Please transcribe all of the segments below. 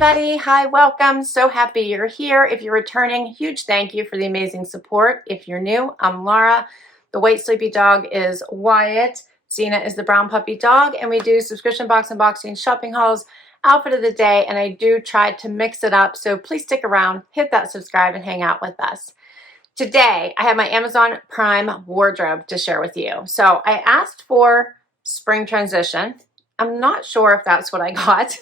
everybody. Hi, welcome. So happy you're here. If you're returning, huge thank you for the amazing support. If you're new, I'm Laura. The white sleepy dog is Wyatt. Zena is the brown puppy dog, and we do subscription box unboxing, shopping hauls, outfit of the day, and I do try to mix it up. So please stick around, hit that subscribe, and hang out with us. Today, I have my Amazon Prime wardrobe to share with you. So I asked for spring transition. I'm not sure if that's what I got,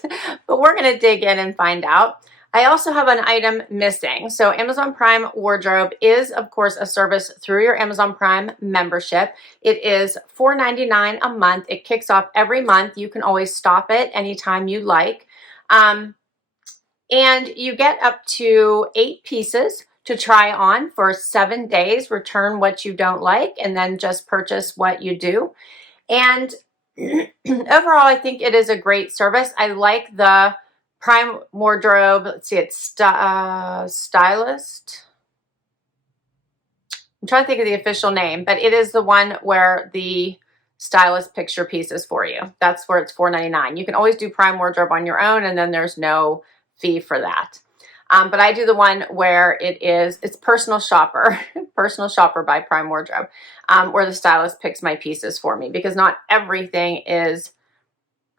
but we're going to dig in and find out. I also have an item missing. So Amazon Prime wardrobe is, of course, a service through your Amazon Prime membership. It is $4.99 a month. It kicks off every month. You can always stop it anytime you like. And you get up to 8 pieces to try on for 7 days. Return what you don't like and then just purchase what you do. And overall, I think it is a great service. I like the Prime wardrobe. Let's see, it's stylist. I'm trying to think of the official name, but it is the one where the stylist picks your pieces for you. That's where it's $4.99. You can always do Prime wardrobe on your own, and then there's no fee for that. But I do the one where it's personal shopper, personal shopper by Prime Wardrobe, where the stylist picks my pieces for me because not everything is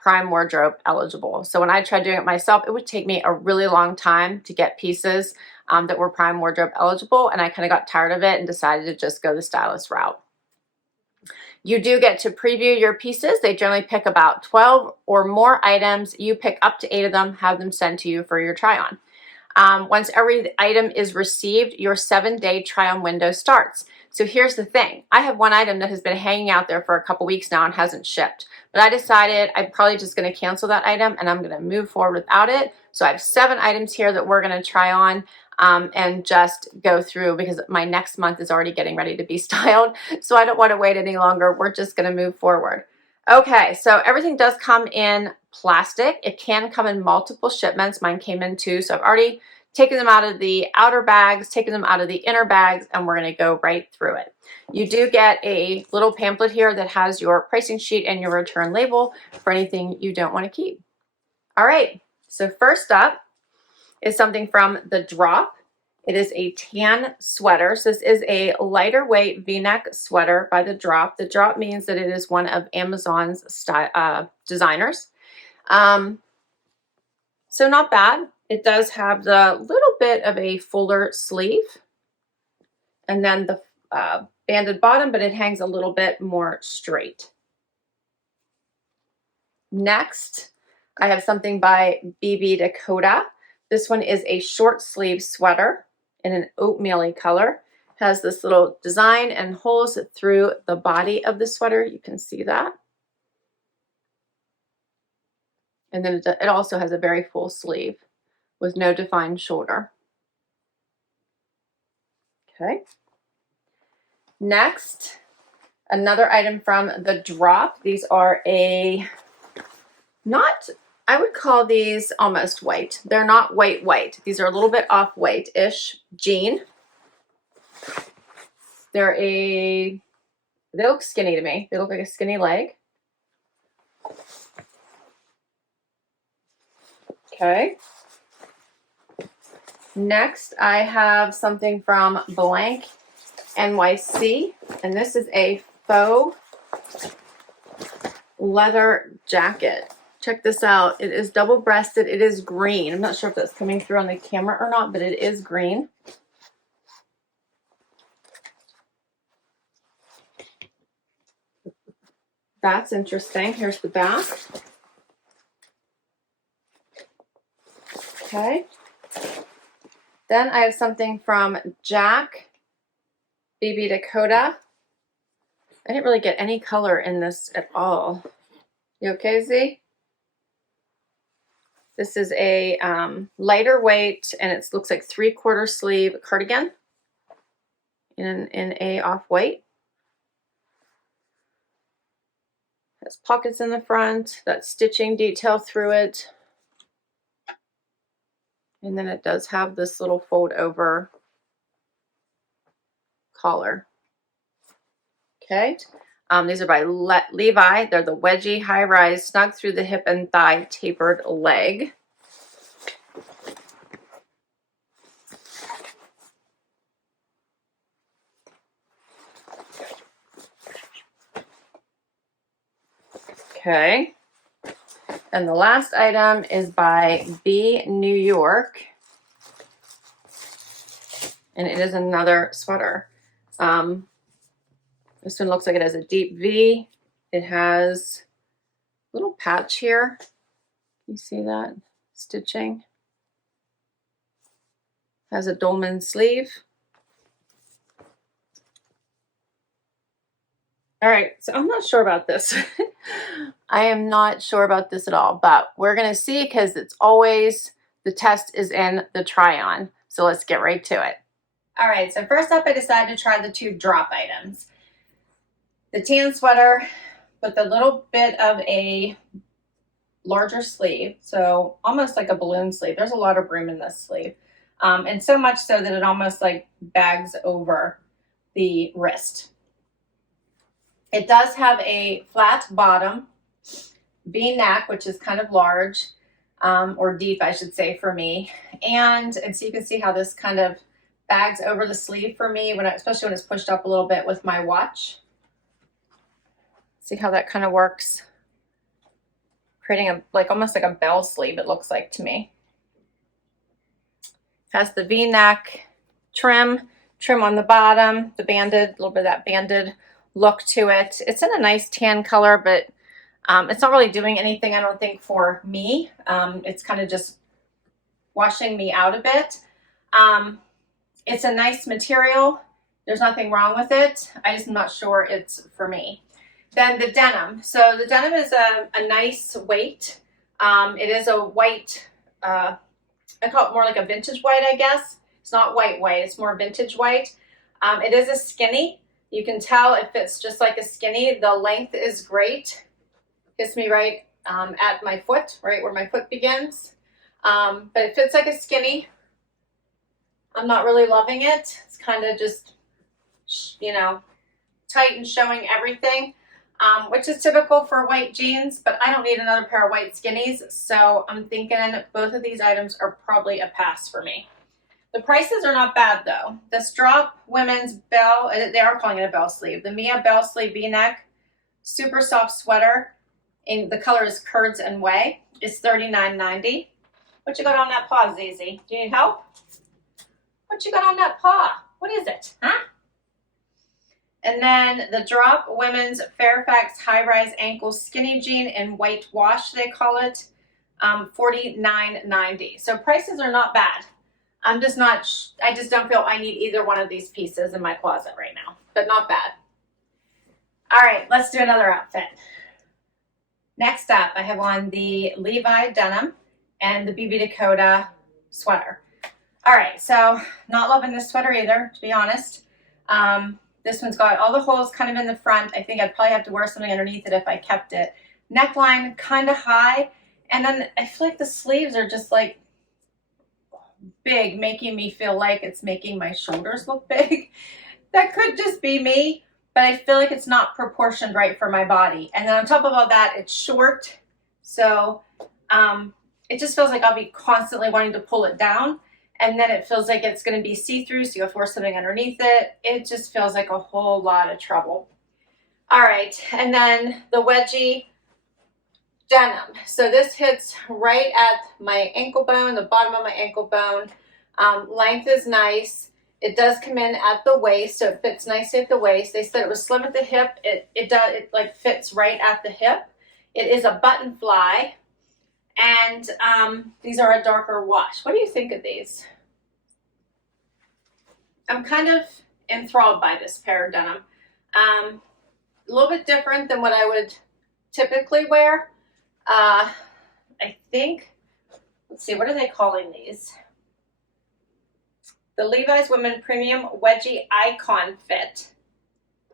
Prime Wardrobe eligible. So when I tried doing it myself, it would take me a really long time to get pieces that were Prime Wardrobe eligible, and I kind of got tired of it and decided to just go the stylist route. You do get to preview your pieces. They generally pick about 12 or more items. You pick up to 8 of them, have them sent to you for your try-on. Once every item is received, your 7-day try-on window starts. So here's the thing. I have one item that has been hanging out there for a couple weeks now and hasn't shipped. But I decided I'm probably just going to cancel that item and I'm going to move forward without it. So I have 7 items here that we're going to try on and just go through because my next month is already getting ready to be styled. So I don't want to wait any longer. We're just going to move forward. Okay, so everything does come in plastic. It can come in multiple shipments. Mine came in 2, so I've already taken them out of the outer bags, taken them out of the inner bags, and we're going to go right through it. You do get a little pamphlet here that has your pricing sheet and your return label for anything you don't want to keep. All right, so first up is something from The Drop. It is a tan sweater. So this is a lighter weight V-neck sweater by The Drop. The Drop means that it is one of Amazon's designers. So not bad. It does have the little bit of a fuller sleeve and then the banded bottom, but it hangs a little bit more straight. Next, I have something by Dakota. This one is a short sleeve sweater in an oatmeal-y color. Has this little design and holes through the body of the sweater. You can see that. And then it also has a very full sleeve with no defined shoulder. Okay. Next, another item from The Drop. These are I would call these almost white. They're not white. These are a little bit off white-ish jean. They look skinny to me. They look like a skinny leg. Okay. Next, I have something from Blank NYC, and this is a faux leather jacket. Check this out. It is double-breasted. It is green. I'm not sure if that's coming through on the camera or not, but it is green. That's interesting. Here's the back. Okay. Then I have something from Jack Dakota. I didn't really get any color in this at all. You okay, Z? This is a lighter weight, and it looks like 3/4 sleeve cardigan in a off-white. Has pockets in the front, that stitching detail through it. And then it does have this little fold over collar. Okay. These are by Levi. They're the wedgie high rise, snug through the hip and thigh, tapered leg. Okay. And the last item is by B New York. And it is another sweater. This one looks like it has a deep V. It has a little patch here. You see that? Stitching. Has a dolman sleeve. All right, so I'm not sure about this. I am not sure about this at all, but we're gonna see because it's always, the test is in the try on. So let's get right to it. All right, so first up, I decided to try the two drop items. The tan sweater with a little bit of a larger sleeve, so almost like a balloon sleeve. There's a lot of room in this sleeve. And so much so that it almost like bags over the wrist. It does have a flat bottom, V-neck, which is kind of large, or deep, I should say, for me. And so you can see how this kind of bags over the sleeve for me, especially when it's pushed up a little bit with my watch. See how that kind of works? Creating almost like a bell sleeve, it looks like to me. Has the V-neck trim on the bottom, the banded, a little bit of that banded look to it. It's in a nice tan color, but it's not really doing anything, I don't think, for me. It's kind of just washing me out a bit. It's a nice material. There's nothing wrong with it. I just am not sure it's for me. Then the denim. So the denim is a nice weight. It is a white, I call it more like a vintage white, I guess. It's not white, it's more vintage white. It is a skinny. You can tell it fits just like a skinny. The length is great. Hits me right at my foot, right where my foot begins. But it fits like a skinny. I'm not really loving it. It's kind of just, you know, tight and showing everything, which is typical for white jeans, but I don't need another pair of white skinnies. So I'm thinking both of these items are probably a pass for me. The prices are not bad though. The Strop women's bell, they are calling it a bell sleeve. The Mia bell sleeve V-neck, super soft sweater, and the color is Curds and Whey, is $39.90. What you got on that paw, Zizi? Do you need help? What you got on that paw? What is it, huh? And then the Drop women's Fairfax high-rise ankle skinny jean in white wash, they call it, $49.90. So prices are not bad. I just don't feel I need either one of these pieces in my closet right now, but not bad. All right, let's do another outfit. Next up, I have on the Levi denim and the BB Dakota sweater. All right, so not loving this sweater either, to be honest. This one's got all the holes kind of in the front. I think I'd probably have to wear something underneath it if I kept it. Neckline kind of high, and then I feel like the sleeves are just like big, making me feel like it's making my shoulders look big. That could just be me, but I feel like it's not proportioned right for my body. And then on top of all that, it's short, so it just feels like I'll be constantly wanting to pull it down, and then it feels like it's going to be see-through, so you have to wear something underneath it. It just feels like a whole lot of trouble. All right, and then the wedgie denim. So this hits right at my ankle bone, the bottom of my ankle bone. Length is nice. It does come in at the waist, so it fits nicely at the waist. They said it was slim at the hip. It like fits right at the hip. It is a button fly, and these are a darker wash. What do you think of these? I'm kind of enthralled by this pair of denim. A little bit different than what I would typically wear. I think, let's see, what are they calling these? The Levi's Women Premium Wedgie Icon Fit.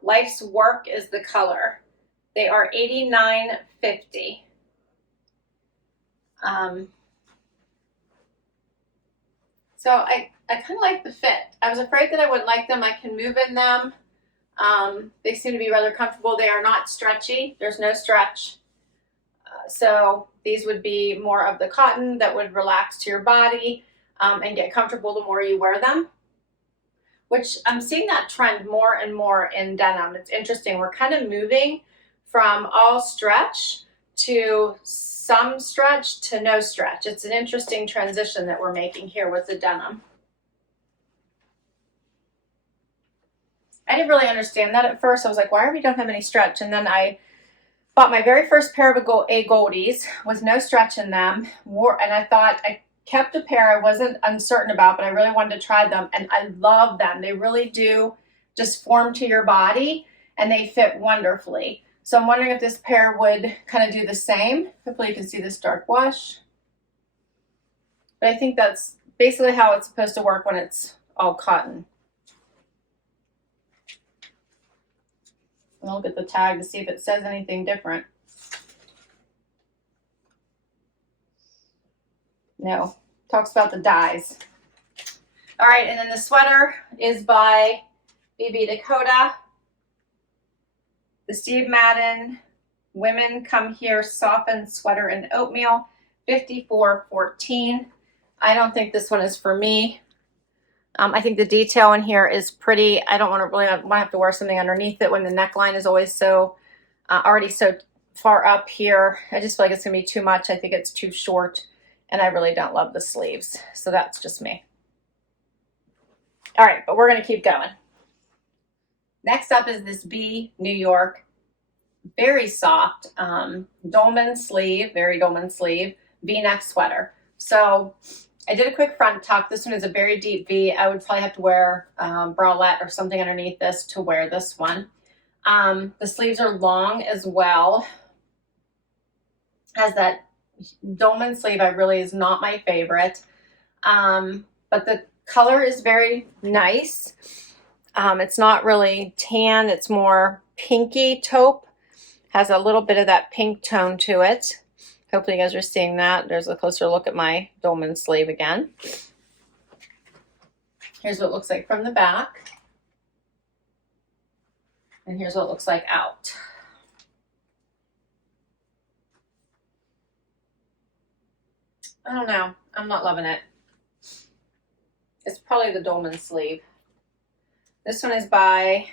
Life's Work is the color. They are $89.50. So I kind of like the fit. I was afraid that I wouldn't like them. I can move in them. They seem to be rather comfortable. They are not stretchy. There's no stretch. So these would be more of the cotton that would relax to your body and get comfortable the more you wear them, which I'm seeing that trend more and more in denim. It's interesting. We're kind of moving from all stretch to some stretch to no stretch. It's an interesting transition that we're making here with the denim. I didn't really understand that at first. I was like, why we don't have any stretch? And then I bought my very first pair of A Goldies with no stretch in them. And I thought, I kept a pair I wasn't uncertain about, but I really wanted to try them. And I love them. They really do just form to your body and they fit wonderfully. So I'm wondering if this pair would kind of do the same. Hopefully you can see this dark wash. But I think that's basically how it's supposed to work when it's all cotton. I'll look at the tag to see if it says anything different. No, talks about the dyes. All right, and then the sweater is by BB Dakota. The Steve Madden Women Come Here Softened Sweater in Oatmeal, 5414. I don't think this one is for me. I think the detail in here is pretty. I don't want to have to wear something underneath it when the neckline is always so already so far up here. I just feel like it's gonna be too much. I think it's too short and I really don't love the sleeves. So that's just me. All right, but we're gonna keep going. Next up is this B New York, very soft dolman sleeve, very dolman sleeve, V-neck sweater. So I did a quick front tuck. This one is a very deep V. I would probably have to wear bralette or something underneath this to wear this one. The sleeves are long as well. Has that dolman sleeve. I really is not my favorite. But the color is very nice. It's not really tan. It's more pinky taupe. Has a little bit of that pink tone to it. Hopefully you guys are seeing that. There's a closer look at my dolman sleeve again. Here's what it looks like from the back. And here's what it looks like out. I don't know. I'm not loving it. It's probably the dolman sleeve. This one is by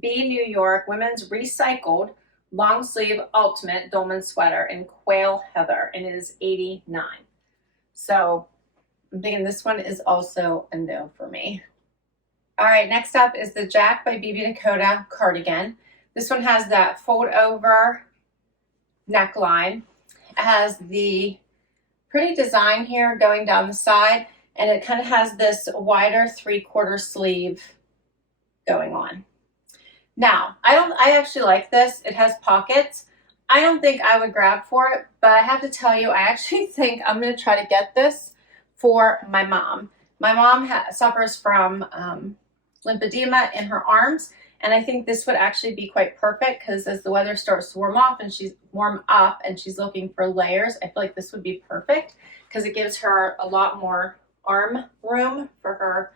B New York Women's Recycled Long Sleeve Ultimate Dolman Sweater in Quail Heather, and it is $89. So I'm thinking this one is also a no for me. All right, next up is the Jack by BB Dakota cardigan. This one has that fold over neckline. It has the pretty design here going down the side, and it kind of has this wider 3/4 sleeve going on. Now, I actually like this. It has pockets. I don't think I would grab for it, but I have to tell you, I actually think I'm going to try to get this for my mom. My mom suffers from lymphedema in her arms, and I think this would actually be quite perfect because as the weather starts to warm up and she's looking for layers, I feel like this would be perfect because it gives her a lot more arm room for her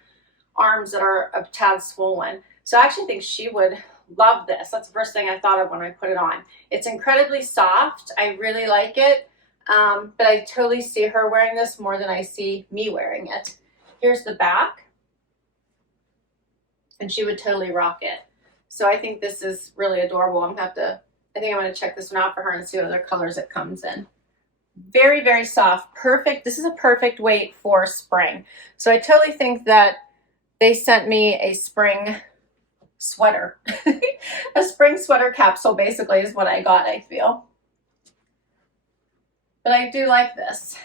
arms that are a tad swollen. So I actually think she would love this. That's the first thing I thought of when I put it on. It's incredibly soft. I really like it, but I totally see her wearing this more than I see me wearing it. Here's the back, and she would totally rock it. So I think this is really adorable. I think I'm gonna check this one out for her and see what other colors it comes in. Very, very soft, perfect. This is a perfect weight for spring. So I totally think that they sent me a spring sweater. A spring sweater capsule basically is what I got, I feel. But I do like this.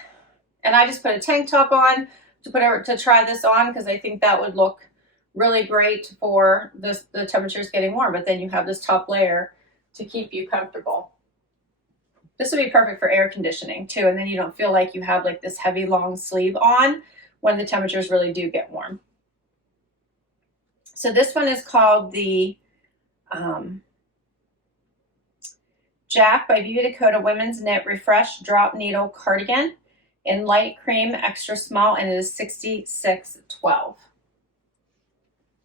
And I just put a tank top on to try this on because I think that would look really great for the temperatures getting warm, but then you have this top layer to keep you comfortable. This would be perfect for air conditioning too, and then you don't feel like you have like this heavy long sleeve on when the temperatures really do get warm. So this one is called the Jack by BB Dakota Women's Knit Refresh Drop Needle Cardigan in light cream extra small, and it is $66.12.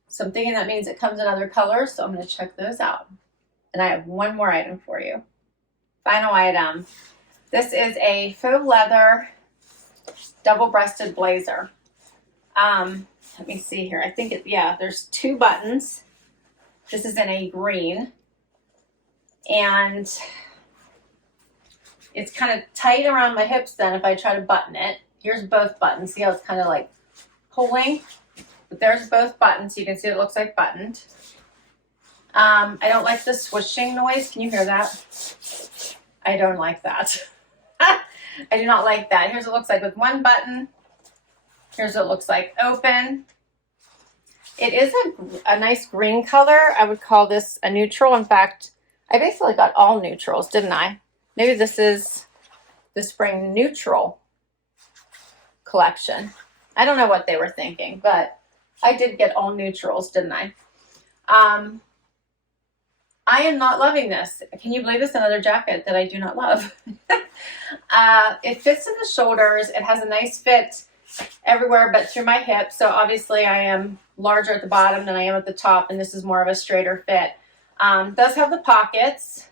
So I'm thinking that means it comes in other colors, so I'm going to check those out. And I have one more item for you. Final item. This is a faux leather double-breasted blazer. Let me see here. I think there's 2 buttons. This is in a green. And it's kind of tight around my hips then if I try to button it. Here's both buttons. See how it's kind of like pulling? But there's both buttons. You can see it looks like buttoned. I don't like the swishing noise. Can you hear that? I don't like that. I do not like that. Here's what it looks like with one button. Here's what it looks like open. It is a nice green color. I would call this a neutral. In fact, I basically got all neutrals, didn't I? Maybe this is the spring neutral collection. I don't know what they were thinking, but I did get all neutrals, didn't I? I am not loving this. Can you believe it's another jacket that I do not love? It fits in the shoulders. It has a nice fit everywhere but through my hips. So obviously I am larger at the bottom than I am at the top, and this is more of a straighter fit. Does have the pockets.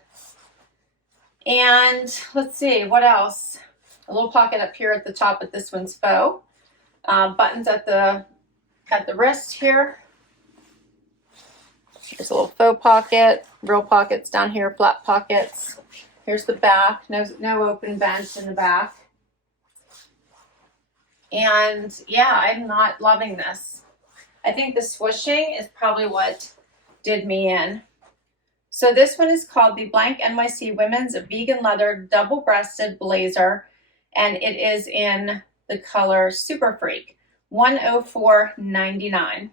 And let's see, what else? A little pocket up here at the top, but this one's faux. Buttons at the wrist here. There's a little faux pocket, real pockets down here, flat pockets. Here's the back, no open vent in the back. And yeah, I'm not loving this. I think the swooshing is probably what did me in. So this one is called the Blank NYC Women's Vegan Leather Double-Breasted Blazer, and it is in the color Super Freak, $104.99.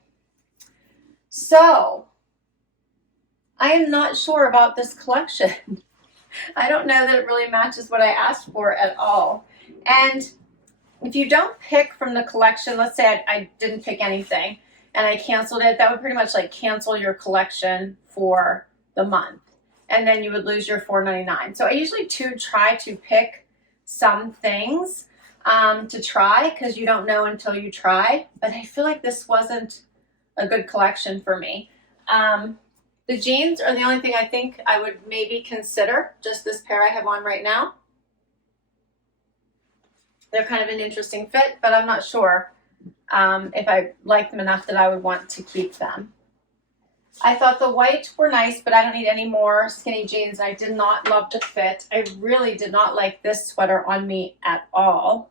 So I am not sure about this collection. I don't know that it really matches what I asked for at all. And if you don't pick from the collection, let's say I didn't pick anything and I canceled it, that would pretty much like cancel your collection for the month. And then you would lose your $4.99. So I usually try to pick some things to try, because you don't know until you try. But I feel like this wasn't a good collection for me. The jeans are the only thing I think I would maybe consider, just this pair I have on right now. They're kind of an interesting fit, but I'm not sure if I like them enough that I would want to keep them. I thought the white were nice, but I don't need any more skinny jeans. I did not love the fit. I really did not like this sweater on me at all.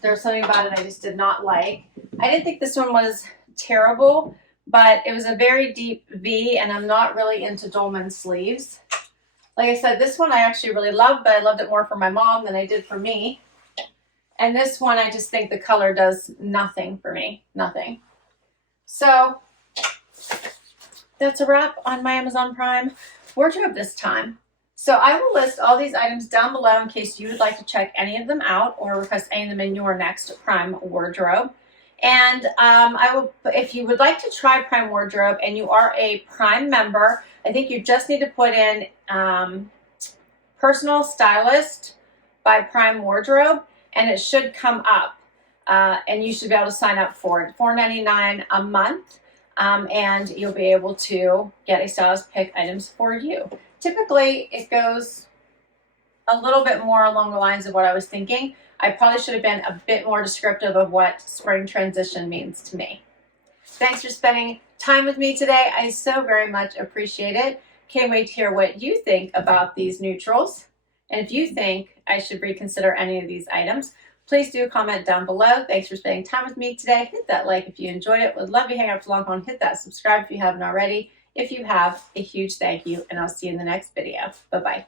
There's something about it I just did not like. I didn't think this one was terrible, but it was a very deep V, and I'm not really into dolman sleeves. Like I said, this one I actually really loved, but I loved it more for my mom than I did for me. And this one, I just think the color does nothing for me, nothing. So that's a wrap on my Amazon Prime wardrobe this time. So I will list all these items down below in case you would like to check any of them out or request any of them in your next Prime wardrobe. And if you would like to try Prime Wardrobe and you are a Prime member, I think you just need to put in Personal Stylist by Prime Wardrobe, and it should come up. And you should be able to sign up for it. $4.99 a month, and you'll be able to get a stylist pick items for you. Typically, it goes a little bit more along the lines of what I was thinking. I probably should have been a bit more descriptive of what spring transition means to me. Thanks for spending time with me today. I so very much appreciate it. Can't wait to hear what you think about these neutrals. And if you think I should reconsider any of these items, please do comment down below. Thanks for spending time with me today. Hit that like if you enjoyed it. Would love you hang out for long haul. Hit that subscribe if you haven't already. If you have, a huge thank you, and I'll see you in the next video. Bye-bye.